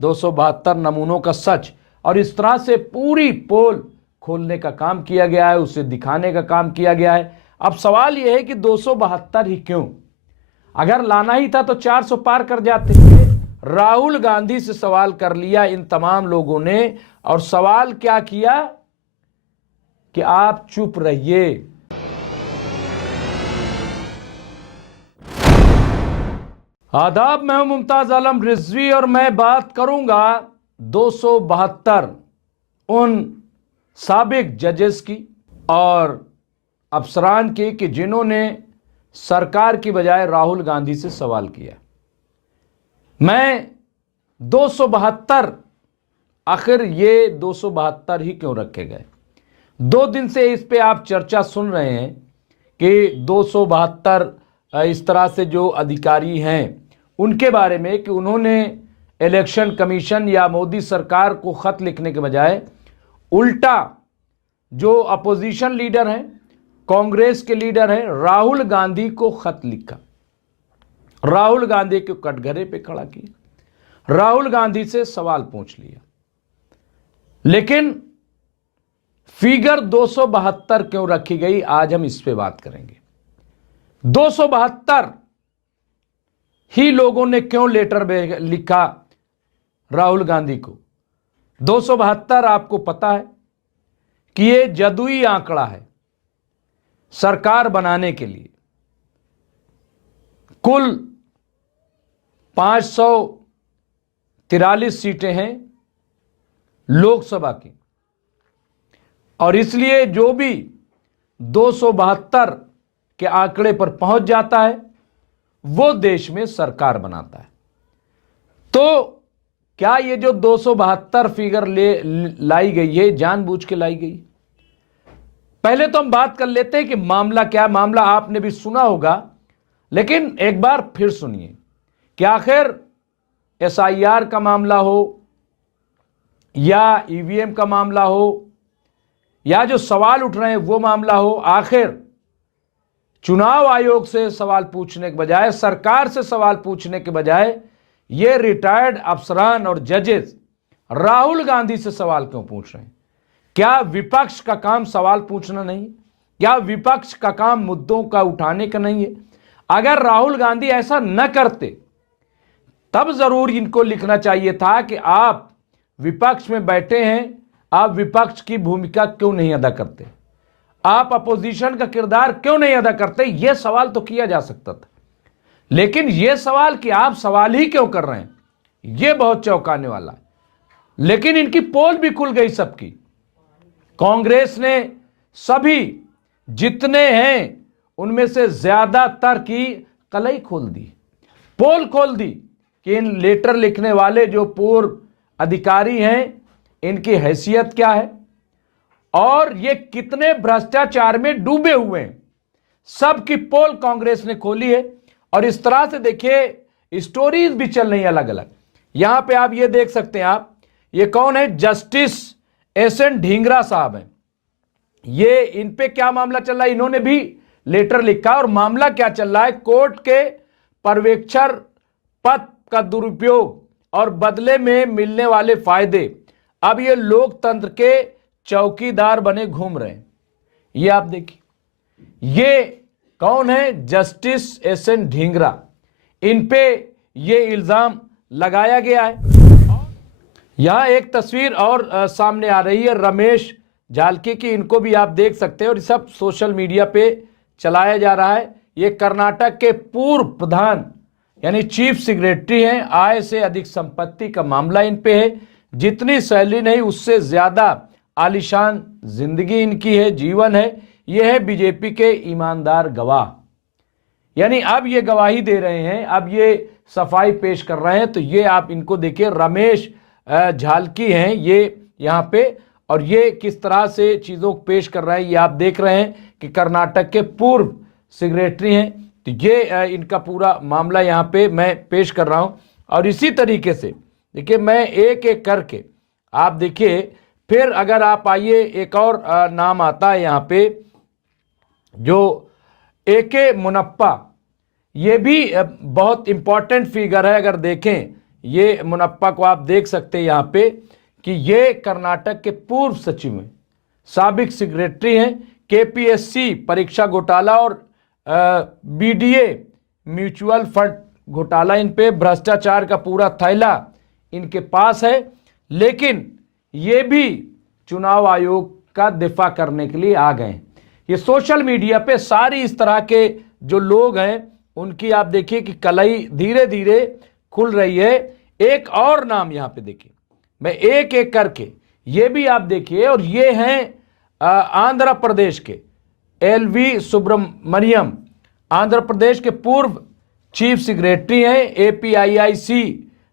272 नमूनों का सच, और इस तरह से पूरी पोल खोलने का काम किया गया है, उसे दिखाने का काम किया गया है। अब सवाल यह है कि 272 ही क्यों? अगर लाना ही था तो 400 पार कर जाते। राहुल गांधी से सवाल कर लिया इन तमाम लोगों ने, और सवाल क्या किया कि आप चुप रहिए। आदाब, मैं हूं मुमताज आलम रिजवी और मैं बात करूंगा 272 उन साबिक जजेस की और अफसरान की कि जिन्होंने सरकार की बजाय राहुल गांधी से सवाल किया। मैं 272 आखिर ये 272 ही क्यों रखे गए? 2 दिन से इस पे आप चर्चा सुन रहे हैं कि 272 इस तरह से जो अधिकारी हैं उनके बारे में कि उन्होंने इलेक्शन कमीशन या मोदी सरकार को खत लिखने के बजाय उल्टा जो अपोजिशन लीडर हैं, कांग्रेस के लीडर हैं, राहुल गांधी को खत लिखा, राहुल गांधी को कटघरे पे खड़ा किया, राहुल गांधी से सवाल पूछ लिया। लेकिन फिगर 272 क्यों रखी गई, आज हम इस पे बात करेंगे। 272 ही लोगों ने क्यों लेटर लिखा राहुल गांधी को? 272 आपको पता है कि ये जदुई आंकड़ा है सरकार बनाने के लिए। कुल 543 सीटें हैं लोकसभा की, और इसलिए जो भी 272 के आंकड़े पर पहुंच जाता है वो देश में सरकार बनाता है। तो क्या ये जो 272 फिगर लाई गई है जानबूझ के लाई गई? पहले तो हम बात कर लेते हैं कि मामला क्या है। मामला आपने भी सुना होगा, लेकिन एक बार फिर सुनिए कि आखिर SIR का मामला हो या EVM का मामला हो या जो सवाल उठ रहे हैं वो मामला हो, आखिर चुनाव आयोग से सवाल पूछने के बजाय, सरकार से सवाल पूछने के बजाय ये रिटायर्ड अफसरान और जजेस राहुल गांधी से सवाल क्यों पूछ रहे हैं? क्या विपक्ष का काम सवाल पूछना नहीं? क्या विपक्ष का काम मुद्दों का उठाने का नहीं है? अगर राहुल गांधी ऐसा न करते तब जरूर इनको लिखना चाहिए था कि आप विपक्ष में बैठे हैं, आप विपक्ष की भूमिका क्यों नहीं अदा करते, आप अपोजिशन का किरदार क्यों नहीं अदा करते। यह सवाल तो किया जा सकता था, लेकिन यह सवाल कि आप सवाल ही क्यों कर रहे हैं, यह बहुत चौंकाने वाला है। लेकिन इनकी पोल भी खुल गई सबकी। कांग्रेस ने सभी जितने हैं उनमें से ज्यादातर की कलई खोल दी, पोल खोल दी कि इन लेटर लिखने वाले जो पूर्व अधिकारी हैं इनकी हैसियत क्या है और ये कितने भ्रष्टाचार में डूबे हुए हैं। सबकी पोल कांग्रेस ने खोली है, और इस तरह से देखिए स्टोरीज भी चल रही है अलग अलग। यहां पे आप ये देख सकते हैं, आप ये कौन है, जस्टिस SN ढींगरा साहब हैं। ये इन पे क्या मामला चल रहा है, इन्होंने भी लेटर लिखा, और मामला क्या चल रहा है, कोर्ट के पर्यवेक्षक पद का दुरुपयोग और बदले में मिलने वाले फायदे। अब ये लोकतंत्र के चौकीदार बने घूम रहे हैं। ये आप देखिए, ये कौन है, जस्टिस SN ढींगरा। इन पे ये इल्जाम लगाया गया है। यहां एक तस्वीर और सामने आ रही है रमेश झालके की, इनको भी आप देख सकते हैं, और सब सोशल मीडिया पे चलाया जा रहा है। ये कर्नाटक के पूर्व प्रधान यानी चीफ सेक्रेटरी हैं। आय से अधिक संपत्ति का मामला इन पे है। जितनी सैलरी नहीं उससे ज्यादा आलीशान जिंदगी इनकी है, जीवन है। यह है बीजेपी के ईमानदार गवाह, यानी अब ये गवाही दे रहे हैं, अब ये सफाई पेश कर रहे हैं। तो ये आप इनको देखिए, रमेश झालकी हैं ये यहाँ पे, और ये किस तरह से चीजों को पेश कर रहे हैं। ये आप देख रहे हैं कि कर्नाटक के पूर्व सेक्रेटरी हैं। तो ये इनका पूरा मामला यहाँ पे मैं पेश कर रहा हूं। और इसी तरीके से देखिए, मैं एक एक करके आप देखिए, फिर अगर आप आइए, एक और नाम आता है यहाँ पे, जो AK मुनप्पा। ये भी बहुत इंपॉर्टेंट फिगर है। अगर देखें ये मुनप्पा को आप देख सकते हैं यहाँ पे कि ये कर्नाटक के पूर्व सचिव हैं, साबिक सेक्रेटरी हैं, केपीएससी परीक्षा घोटाला और बीडीए म्यूचुअल फंड घोटाला, इन पे भ्रष्टाचार का पूरा थैला इनके पास है। लेकिन ये भी चुनाव आयोग का दिफा करने के लिए आ गए। ये सोशल मीडिया पे सारी इस तरह के जो लोग हैं उनकी आप देखिए कि कलई धीरे धीरे खुल रही है। एक और नाम यहां पे देखिए, मैं एक एक करके ये भी आप देखिए, और ये हैं आंध्र प्रदेश के एलवी सुब्रमण्यम, आंध्र प्रदेश के पूर्व चीफ सेक्रेटरी हैं। एपीआईआईसी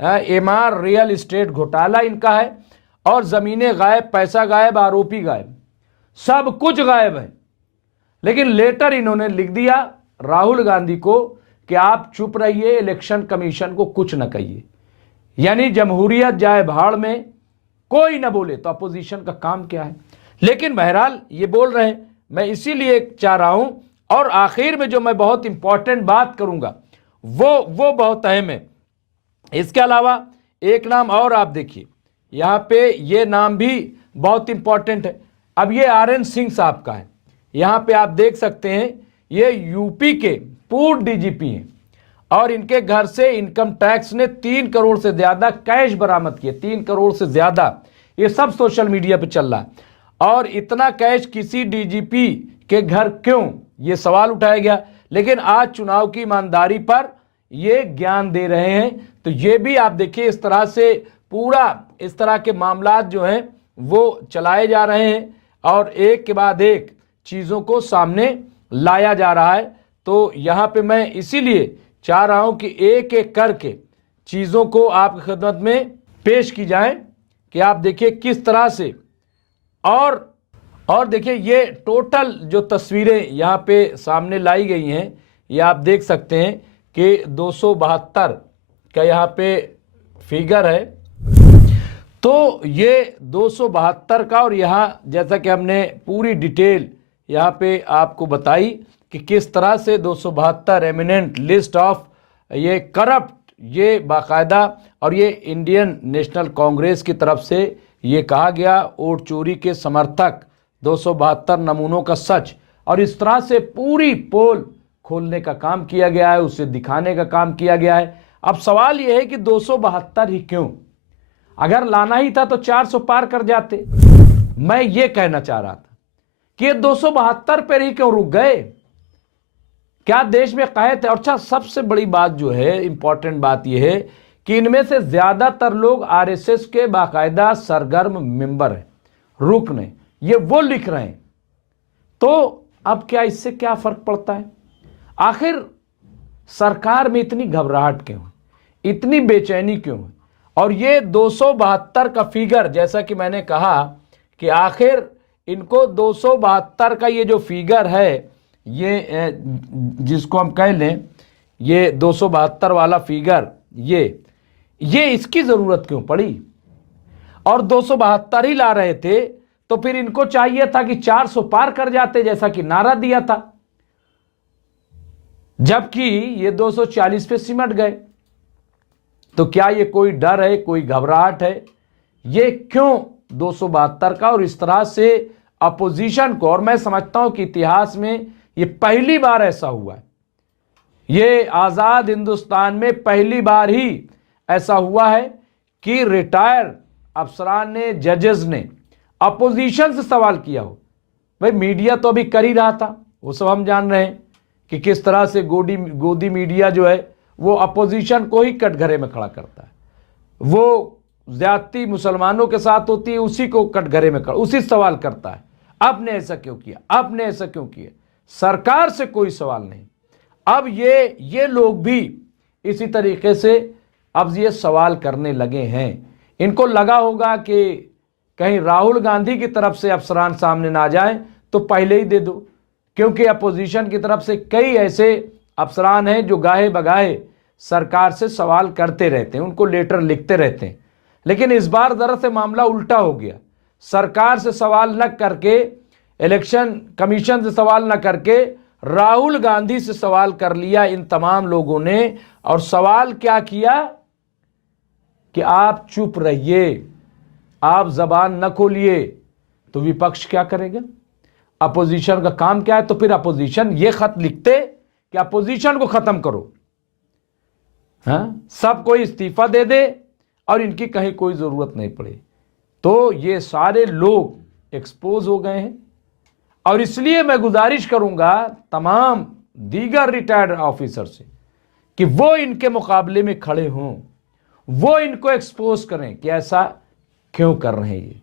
एमआर रियल एस्टेट घोटाला इनका है, और जमीनें गायब, पैसा गायब, आरोपी गायब, सब कुछ गायब है। लेकिन लेटर इन्होंने लिख दिया राहुल गांधी को कि आप चुप रहिए, इलेक्शन कमीशन को कुछ न कहिए, यानी जमहूरियत जाए भाड़ में, कोई ना बोले तो अपोजिशन का काम क्या है। लेकिन बहरहाल ये बोल रहे हैं, मैं इसीलिए चाह रहा हूं। और आखिर में जो मैं बहुत इंपॉर्टेंट बात करूंगा वो बहुत अहम है। इसके अलावा एक नाम और आप देखिए यहां पे, ये नाम भी बहुत इंपॉर्टेंट है। अब ये आरएन सिंह साहब का है, यहां पे आप देख सकते हैं, ये यूपी के पूर्व डीजीपी हैं, और इनके घर से इनकम टैक्स ने 3 करोड़ से ज्यादा कैश बरामद किए, 3 करोड़ से ज्यादा। ये सब सोशल मीडिया पे चल रहा है। और इतना कैश किसी डीजीपी के घर क्यों, ये सवाल उठाया गया। लेकिन आज चुनाव की ईमानदारी पर ये ज्ञान दे रहे हैं। तो ये भी आप देखिए, इस तरह से पूरा इस तरह के मामला जो हैं वो चलाए जा रहे हैं, और एक के बाद एक चीजों को सामने लाया जा रहा है। तो यहां पे मैं इसीलिए चाह रहा हूं कि एक एक करके चीजों को आपकी खिदमत में पेश की जाए कि आप देखिए किस तरह से। और देखिए ये टोटल जो तस्वीरें यहां पे सामने लाई गई हैं, ये आप देख सकते हैं कि 272 का यहां पे फिगर है। तो ये 272 का, और यहां जैसा कि हमने पूरी डिटेल यहां पे आपको बताई कि किस तरह से 272 एमिनेंट लिस्ट ऑफ ये करप्ट, ये बाकायदा, और ये इंडियन नेशनल कांग्रेस की तरफ से ये कहा गया वोट चोरी के समर्थक, 272 नमूनों का सच, और इस तरह से पूरी पोल खोलने का काम किया गया है, उसे दिखाने का काम किया गया है। अब सवाल यह है कि 272 ही क्यों? अगर लाना ही था तो 400 पार कर जाते। मैं ये कहना चाह रहा था कि ये 272 पर ही क्यों रुक गए? क्या देश में कैद है? अच्छा, सबसे बड़ी बात जो है, इंपॉर्टेंट बात यह है कि इनमें से ज्यादातर लोग आरएसएस के बाकायदा सरगर्म मेंबर हैं, रुकन हैं, ये वो लिख रहे हैं। तो अब क्या इससे क्या फर्क पड़ता है? आखिर सरकार में इतनी घबराहट क्यों है, इतनी बेचैनी क्यों है? और ये 272 का फिगर, जैसा कि मैंने कहा कि आखिर इनको 272 का ये जो फिगर है, ये जिसको हम कह लें, ये 272 वाला फिगर, ये इसकी जरूरत क्यों पड़ी? और 272 ही ला रहे थे तो फिर इनको चाहिए था कि 400 पार कर जाते, जैसा कि नारा दिया था, जबकि ये 240 पे सिमट गए। तो क्या ये कोई डर है, कोई घबराहट है? ये क्यों 272 का? और इस तरह से अपोजिशन को, और मैं समझता हूं कि इतिहास में ये पहली बार ऐसा हुआ है, ये आजाद हिंदुस्तान में पहली बार ही ऐसा हुआ है कि रिटायर अफसरान ने, जजेस ने अपोजिशन से सवाल किया हो। भाई मीडिया तो अभी कर ही रहा था, वो सब हम जान रहे हैं कि किस तरह से गोदी मीडिया जो है वो अपोजिशन को ही कटघरे में खड़ा करता है। वो ज्यादती मुसलमानों के साथ होती है, उसी को कटघरे में खड़ा, उसी सवाल करता है, आपने ऐसा क्यों किया, आपने ऐसा क्यों किया। सरकार से कोई सवाल नहीं। अब ये लोग भी इसी तरीके से अब ये सवाल करने लगे हैं। इनको लगा होगा कि कहीं राहुल गांधी की तरफ से अफसरान सामने ना जाए तो पहले ही दे दो, क्योंकि अपोजिशन की तरफ से कई ऐसे अफसरान हैं जो गाहे बगाहे सरकार से सवाल करते रहते हैं, उनको लेटर लिखते रहते हैं। लेकिन इस बार जरा से मामला उल्टा हो गया, सरकार से सवाल न करके, इलेक्शन कमीशन से सवाल न करके राहुल गांधी से सवाल कर लिया इन तमाम लोगों ने। और सवाल क्या किया? कि आप चुप रहिए, आप जबान न खोलिए, तो विपक्ष क्या करेगा? अपोजिशन का काम क्या है? तो फिर अपोजिशन ये खत लिखते कि अपोजिशन को खत्म करो, हाँ, सब कोई इस्तीफा दे दे और इनकी कहीं कोई जरूरत नहीं पड़े। तो ये सारे लोग एक्सपोज हो गए हैं। और इसलिए मैं गुजारिश करूंगा तमाम दीगर रिटायर्ड ऑफिसर से कि वो इनके मुकाबले में खड़े हों, वो इनको एक्सपोज करें कि ऐसा क्यों कर रहे हैं। ये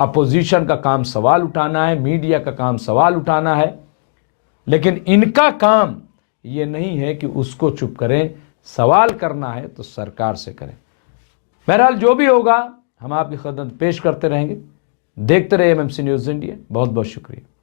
अपोजिशन का काम सवाल उठाना है, मीडिया का काम सवाल उठाना है, लेकिन इनका काम ये नहीं है कि उसको चुप करें। सवाल करना है तो सरकार से करें। बहरहाल जो भी होगा हम आपकी खिदमत पेश करते रहेंगे। देखते रहिए एमएमसी न्यूज़ इंडिया। बहुत बहुत शुक्रिया।